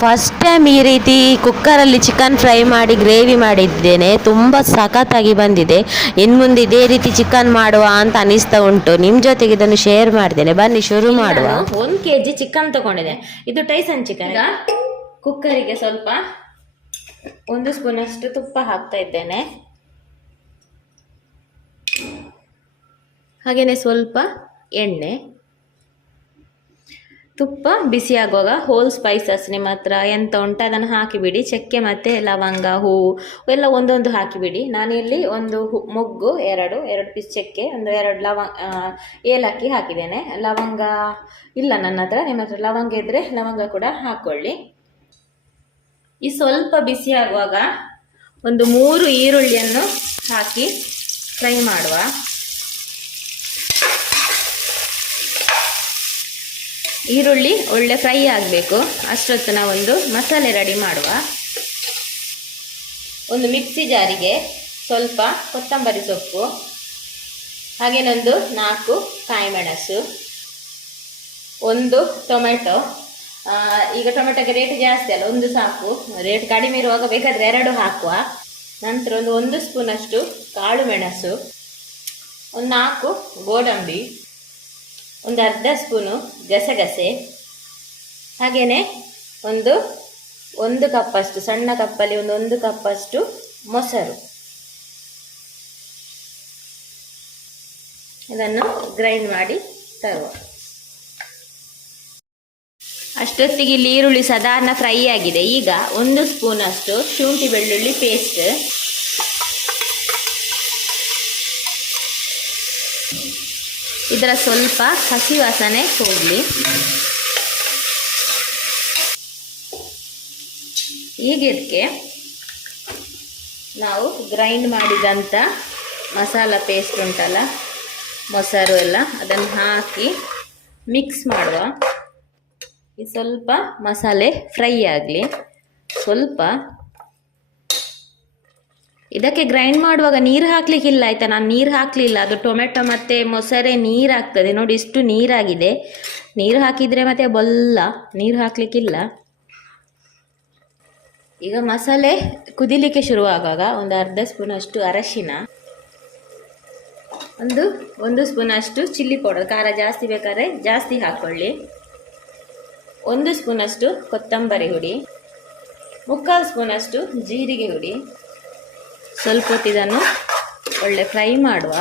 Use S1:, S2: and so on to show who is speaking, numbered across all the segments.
S1: First time ಈ ರೀತಿ ಕುಕ್ಕರಲ್ಲಿ ಚಿಕನ್ ಫ್ರೈ ಮಾಡಿ ಗ್ರೇವಿ ಮಾಡಿದ್ದೇನೆ. ತುಂಬ ಸಖತ್ತಾಗಿ ಬಂದಿದೆ. ಇನ್ನು ಮುಂದೆ ಇದೇ ರೀತಿ ಚಿಕನ್ ಮಾಡುವ ಅಂತ ಅನಿಸ್ತಾ ಉಂಟು. ನಿಮ್ಮ ಜೊತೆಗೆ ಇದನ್ನು ಶೇರ್ ಮಾಡ್ತೇನೆ. ಬನ್ನಿ ಶುರು ಮಾಡುವ. ಒಂದು ಕೆ ಜಿ ಚಿಕನ್ ತಗೊಂಡಿದೆ ಇದು ಟೈಸನ್ ಚಿಕನ್ ಈಗ ಕುಕ್ಕರಿಗೆ ಸ್ವಲ್ಪ ಒಂದು ಸ್ಪೂನ್ ಅಷ್ಟು ತುಪ್ಪ ಹಾಕ್ತಾ ಇದ್ದೇನೆ. ಹಾಗೆಯೇ ಸ್ವಲ್ಪ ಎಣ್ಣೆ. ತುಪ್ಪ, ಬಿಸಿ ಆಗುವಾಗ ಹೋಲ್ ಸ್ಪೈಸಸ್ ನಿಮ್ಮ ಹತ್ರ ಎಂತ ಉಂಟು ಅದನ್ನು ಹಾಕಿಬಿಡಿ. ಚಕ್ಕೆ ಮತ್ತು ಲವಂಗ ಹೂವು ಎಲ್ಲ ಒಂದೊಂದು ಹಾಕಿಬಿಡಿ. ನಾನಿಲ್ಲಿ ಒಂದು ಮೊಗ್ಗು ಎರಡು ಎರಡು ಪೀಸ್ ಚಕ್ಕೆ, ಒಂದು ಎರಡು ಲವ ಏಲಕ್ಕಿ ಹಾಕಿದ್ದೇನೆ. ಲವಂಗ ಇಲ್ಲ ನನ್ನ ಹತ್ರ, ನಿಮ್ಮ ಹತ್ರ ಲವಂಗ ಇದ್ದರೆ ಲವಂಗ ಕೂಡ ಹಾಕ್ಕೊಳ್ಳಿ ಈ ಸ್ವಲ್ಪ ಬಿಸಿ ಆಗುವಾಗ ಒಂದು ಮೂರು ಈರುಳ್ಳಿಯನ್ನು ಹಾಕಿ ಫ್ರೈ ಮಾಡುವ. ಈರುಳ್ಳಿ ಒಳ್ಳೆ ಫ್ರೈ ಆಗಬೇಕು. ಅಷ್ಟೊತ್ತು ನಾವೊಂದು ಮಸಾಲೆ ರೆಡಿ ಮಾಡುವ. ಒಂದು ಮಿಕ್ಸಿ ಜಾರಿಗೆ ಸ್ವಲ್ಪ ಕೊತ್ತಂಬರಿ ಸೊಪ್ಪು ಹಾಗೇನೊಂದು ನಾಲ್ಕು ಕಾಯಿಮೆಣಸು, ಒಂದು ಟೊಮೆಟೊ. ಈಗ ಟೊಮೆಟೊಗೆ ರೇಟ್ ಜಾಸ್ತಿ ಅಲ್ಲ, ಒಂದು ಸಾಕು. ರೇಟ್ ಕಡಿಮೆ ಇರುವಾಗ ಬೇಕಾದರೆ ಎರಡು ಹಾಕುವ. ನಂತರ ಒಂದು ಒಂದು ಸ್ಪೂನಷ್ಟು ಕಾಳು ಮೆಣಸು ಒಂದು ನಾಲ್ಕು ಗೋಡಂಬಿ. ಒಂದು ಅರ್ಧ ಸ್ಪೂನು ಗಸಗಸೆ, ಹಾಗೆಯೇ ಒಂದು ಒಂದು ಕಪ್ಪಷ್ಟು, ಸಣ್ಣ ಕಪ್ಪಲ್ಲಿ ಒಂದು ಒಂದು ಕಪ್ಪಷ್ಟು ಮೊಸರು. ಇದನ್ನು ಗ್ರೈಂಡ್ ಮಾಡಿ ತರುವ. ಅಷ್ಟೊತ್ತಿಗೆ ಇಲ್ಲಿ ಈರುಳ್ಳಿ ಸಾಧಾರಣ ಫ್ರೈ ಆಗಿದೆ. ಈಗ ಒಂದು ಸ್ಪೂನಷ್ಟು ಶುಂಠಿ ಬೆಳ್ಳುಳ್ಳಿ ಪೇಸ್ಟ್ ಇದರ ಸ್ವಲ್ಪ ಹಸಿ ವಾಸನೆ ಹೋಗಲಿ. ಈಗ ಇದಕ್ಕೆ ನಾವು ಗ್ರೈಂಡ್ ಮಾಡಿದಂಥ ಮಸಾಲ ಪೇಸ್ಟ್ ಉಂಟಲ್ಲ, ಮೊಸರು ಎಲ್ಲ ಅದನ್ನು ಹಾಕಿ ಮಿಕ್ಸ್ ಮಾಡುವ. ಸ್ವಲ್ಪ ಮಸಾಲೆ ಫ್ರೈ ಆಗಲಿ. ಸ್ವಲ್ಪ ಇದಕ್ಕೆ ಗ್ರೈಂಡ್ ಮಾಡುವಾಗ ನೀರು ಹಾಕ್ಲಿಕ್ಕಿಲ್ಲ ಆಯಿತಾ? ನಾನು ನೀರು ಹಾಕಲಿಲ್ಲ. ಅದು ಟೊಮೆಟೊ ಮತ್ತು ಮೊಸರೆ ನೀರು ಆಗ್ತದೆ. ನೋಡಿ ಇಷ್ಟು ನೀರಾಗಿದೆ. ನೀರು ಹಾಕಿದರೆ ಮತ್ತೆ ಬೊಲ್ಲ. ನೀರು ಹಾಕ್ಲಿಕ್ಕಿಲ್ಲ ಈಗ ಮಸಾಲೆ ಕುದಿಲಿಕ್ಕೆ ಶುರುವಾಗುವಾಗ ಒಂದು ಅರ್ಧ ಸ್ಪೂನ್ ಅಷ್ಟು ಅರಶಿನ, ಒಂದು ಒಂದು ಸ್ಪೂನ್ ಅಷ್ಟು ಚಿಲ್ಲಿ ಪೌಡರ್. ಖಾರ ಜಾಸ್ತಿ ಬೇಕಾದ್ರೆ ಜಾಸ್ತಿ ಹಾಕ್ಕೊಳ್ಳಿ ಒಂದು ಸ್ಪೂನಷ್ಟು ಕೊತ್ತಂಬರಿ ಹುಡಿ, ಮುಕ್ಕಾಲು ಸ್ಪೂನಷ್ಟು ಜೀರಿಗೆ ಹುಡಿ ಸ್ವಲ್ಪ ಹೊತ್ತು ಇದನ್ನು ಒಳ್ಳೆ ಫ್ರೈ ಮಾಡುವ.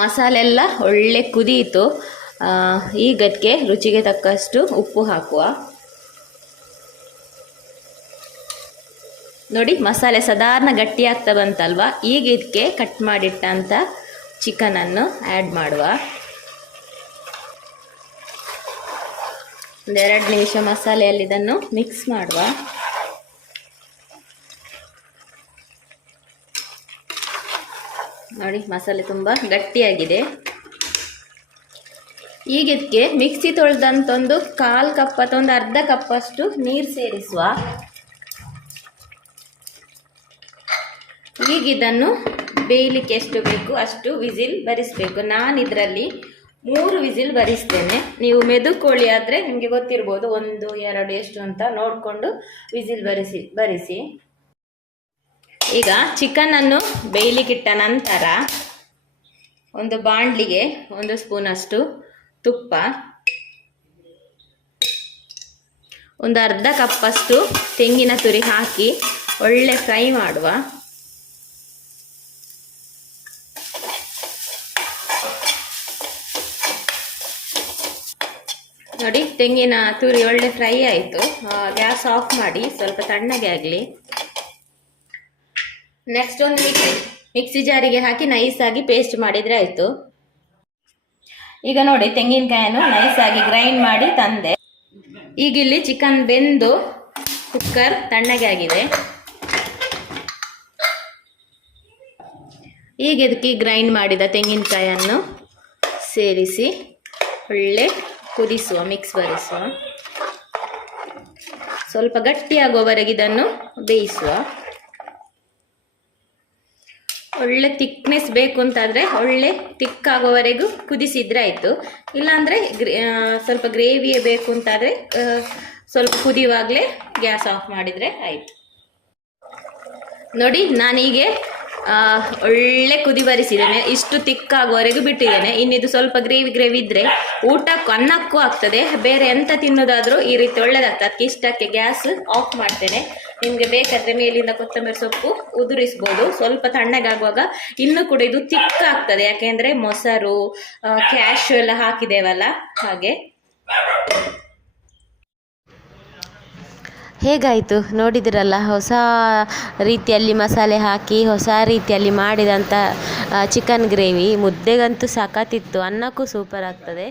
S1: ಮಸಾಲೆ ಎಲ್ಲ ಒಳ್ಳೆ ಕುದಿಯಿತು. ಈ ಈಗ ಅದಕ್ಕೆ ರುಚಿಗೆ ತಕ್ಕಷ್ಟು ಉಪ್ಪು ಹಾಕುವ. ನೋಡಿ, ಮಸಾಲೆ ಸಾಧಾರಣ ಗಟ್ಟಿ ಆಗ್ತಾ ಬಂತಲ್ವಾ ಈಗ ಇದಕ್ಕೆ ಕಟ್ ಮಾಡಿಟ್ಟಂಥ ಚಿಕನನ್ನು ಆ್ಯಡ್ ಮಾಡುವ. ಒಂದೆರಡು ನಿಮಿಷ ಮಸಾಲೆಯಲ್ಲಿ ಇದನ್ನು ಮಿಕ್ಸ್ ಮಾಡುವ. ನೋಡಿ, ಮಸಾಲೆ ತುಂಬ ಗಟ್ಟಿಯಾಗಿದೆ. ಈಗ ಇದಕ್ಕೆ ಮಿಕ್ಸಿ ತೊಳೆದಂತ ಒಂದು ಕಾಲು ಕಪ್ ಅಥವಾ ಒಂದು ಅರ್ಧ ಕಪ್ಪಷ್ಟು ನೀರು ಸೇರಿಸುವ. ಈಗ ಇದನ್ನು ಬೇಯಲಿಕ್ಕೆ ಎಷ್ಟು ಬೇಕು ಅಷ್ಟು ವಿಸಿಲ್ ಬರಿಸಬೇಕು. ನಾನು ಇದರಲ್ಲಿ ಮೂರು ವಿಸಿಲ್ ಬರಿಸ್ತೇನೆ. ನೀವು ಮೆದು ಕೋಳಿ ಆದರೆ ನಿಮಗೆ ಗೊತ್ತಿರ್ಬೋದು ಒಂದು, ಎರಡು ಎಷ್ಟು ಅಂತ ನೋಡಿಕೊಂಡು ವಿಸಿಲ್ ಬರಿಸಿ ಬರಿಸಿ. ಈಗ ಚಿಕನನ್ನು ಬೇಯಲಿಕ್ಕಿಟ್ಟ ನಂತರ ಒಂದು ಬಾಣಲಿಗೆ ಒಂದು ಸ್ಪೂನಷ್ಟು ತುಪ್ಪ, ಒಂದು ಅರ್ಧ ಕಪ್ಪಷ್ಟು ತೆಂಗಿನ ತುರಿ ಹಾಕಿ ಒಳ್ಳೆ ಫ್ರೈ ಮಾಡುವ. ನೋಡಿ, ತೆಂಗಿನ ತುರಿ ಒಳ್ಳೆ ಫ್ರೈ ಆಯಿತು. ಗ್ಯಾಸ್ ಆಫ್ ಮಾಡಿ ಸ್ವಲ್ಪ ತಣ್ಣಗೆ ಆಗಲಿ. ನೆಕ್ಸ್ಟ್ ಒಂದು ಮಿಕ್ಸಿ ಮಿಕ್ಸಿ ಜಾರಿಗೆ ಹಾಕಿ ನೈಸಾಗಿ ಪೇಸ್ಟ್ ಮಾಡಿದರೆ ಆಯಿತು. ಈಗ ನೋಡಿ ತೆಂಗಿನಕಾಯನ್ನು ನೈಸಾಗಿ ಗ್ರೈಂಡ್ ಮಾಡಿ ತಂದೆ. ಈಗ ಇಲ್ಲಿ ಚಿಕನ್ ಬೆಂದು ಕುಕ್ಕರ್ ತಣ್ಣಗೆ ಆಗಿದೆ. ಈಗ ಇದಕ್ಕೆ ಗ್ರೈಂಡ್ ಮಾಡಿದ ತೆಂಗಿನಕಾಯನ್ನು ಸೇರಿಸಿ. ಒಳ್ಳೆ ಕುದಿಸುವ ಮಿಕ್ಸ್ ಬರಿಸುವ. ಸ್ವಲ್ಪ ಗಟ್ಟಿಯಾಗುವವರೆಗೆ ಇದನ್ನು ಬೇಯಿಸುವ. ಒಳ್ಳೆ ತಿಕ್ನೆಸ್ ಬೇಕು ಅಂತಾದರೆ ಒಳ್ಳೆ ಥಿಕ್ ಆಗೋವರೆಗೂ ಕುದಿಸಿದ್ರೆ ಆಯಿತು. ಇಲ್ಲಾಂದರೆ ಸ್ವಲ್ಪ ಗ್ರೇವಿಯೇ ಬೇಕು ಅಂತಾದರೆ ಸ್ವಲ್ಪ ಕುದಿಯುವಾಗಲೇ ಗ್ಯಾಸ್ ಆಫ್ ಮಾಡಿದರೆ ಆಯಿತು. ನೋಡಿ, ನಾನೀಗೆ ಒಳ್ಳೆ ಕುದಿ ಬರಿಸಿದ್ದೇನೆ. ಇಷ್ಟು ತಿಕ್ಕಾಗುವವರೆಗೂ ಬಿಟ್ಟಿದ್ದೇನೆ. ಇನ್ನಿದು ಸ್ವಲ್ಪ ಗ್ರೇವಿ ಗ್ರೇವಿ ಇದ್ದರೆ ಊಟಕ್ಕೂ, ಅನ್ನಕ್ಕೂ ಆಗ್ತದೆ. ಬೇರೆ ಎಂತ ತಿನ್ನೋದಾದರೂ ಈ ರೀತಿ ಒಳ್ಳೇದಾಗ್ತದೆ. ಅದಕ್ಕೆ ಇಷ್ಟಕ್ಕೆ ಗ್ಯಾಸ್ ಆಫ್ ಮಾಡ್ತೇನೆ. ನಿಮಗೆ ಬೇಕಾದರೆ ಮೇಲಿಂದ ಕೊತ್ತಂಬರಿ ಸೊಪ್ಪು ಉದುರಿಸ್ಬೋದು. ಸ್ವಲ್ಪ ತಣ್ಣಗಾಗುವಾಗ ಇನ್ನೂ ಕೂಡ ಇದು ತಿಕ್ಕಾಗ್ತದೆ. ಯಾಕೆಂದರೆ ಮೊಸರು ಕ್ಯಾಶು ಎಲ್ಲ ಹಾಕಿದ್ದೇವಲ್ಲ ಹಾಗೆ.
S2: ಹೇಗಾಯಿತು? ನೋಡಿದಿರಲ್ಲ, ಹೊಸ ರೀತಿಯಲ್ಲಿ ಮಸಾಲೆ ಹಾಕಿ, ಹೊಸ ರೀತಿಯಲ್ಲಿ ಮಾಡಿದಂಥ ಚಿಕನ್ ಗ್ರೇವಿ ಮುದ್ದೆಗಂತೂ ಸಖತ್ತಿತ್ತು ಅನ್ನಕ್ಕೂ ಸೂಪರ್ ಆಗ್ತದೆ.